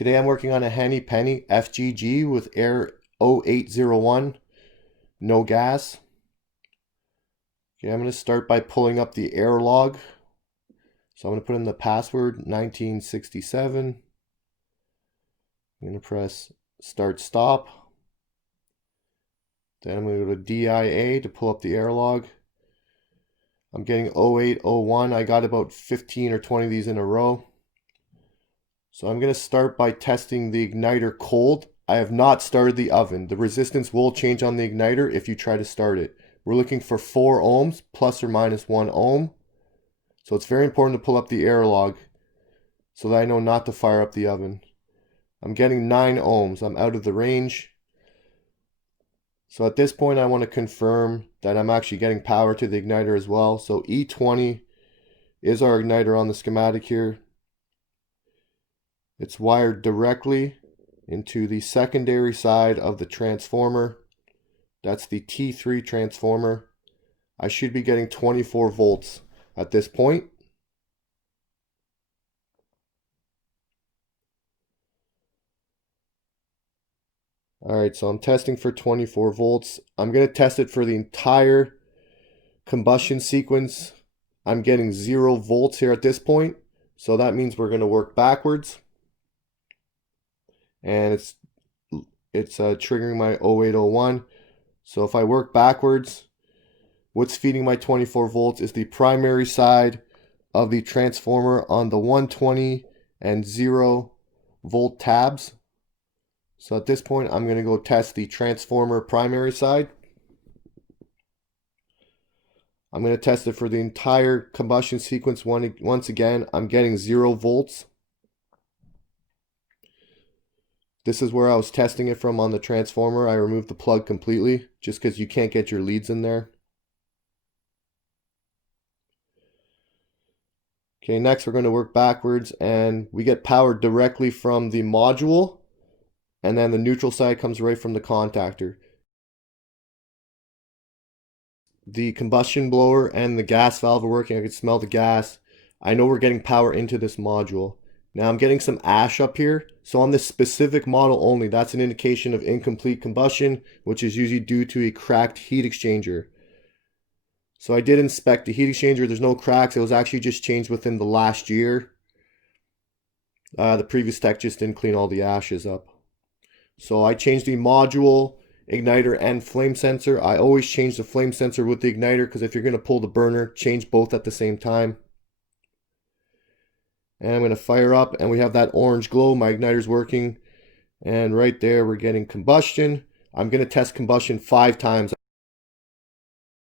Today I'm working on a Henny Penny FGG with air 0801, no gas. Okay, I'm going to start by pulling up the error log. So I'm going to put in the password 1967. I'm going to press start stop. Then I'm going to go to DIA to pull up the error log. I'm getting 0801. I got about 15 or 20 of these in a row. So I'm going to start by testing the igniter cold. I have not started the oven. The resistance will change on the igniter if you try to start it. We're looking for 4 ohms plus or minus 1 ohm. So it's very important to pull up the error log so that I know not to fire up the oven. I'm getting 9 ohms. I'm out of the range. So at this point I want to confirm that I'm actually getting power to the igniter as well. So E20 is our igniter on the schematic here. It's wired directly into the secondary side of the transformer. That's the T3 transformer. I should be getting 24 volts at this point. Alright, so I'm testing for 24 volts. I'm going to test it for the entire combustion sequence. I'm getting 0 volts here at this point. So that means we're going to work backwards. And it's triggering my 0801. So if I work backwards, what's feeding my 24 volts is the primary side of the transformer on the 120 and 0 volt tabs. So at this point, I'm going to go test the transformer primary side. I'm going to test it for the entire combustion sequence. Once again, I'm getting 0 volts. This is where I was testing it from on the transformer. I removed the plug completely just because you can't get your leads in there. Okay, next we're going to work backwards and we get power directly from the module, and then the neutral side comes right from the contactor. The combustion blower and the gas valve are working. I can smell the gas. I know we're getting power into this module. Now I'm getting some ash up here. So on this specific model only, that's an indication of incomplete combustion, which is usually due to a cracked heat exchanger. So I did inspect the heat exchanger. There's no cracks. It was actually just changed within the last year. The previous tech just didn't clean all the ashes up. So I changed the module, igniter, and flame sensor. I always change the flame sensor with the igniter because if you're going to pull the burner, change both at the same time. And I'm going to fire up and we have that orange glow. My igniter's working. And right there we're getting combustion. I'm going to test combustion 5 times.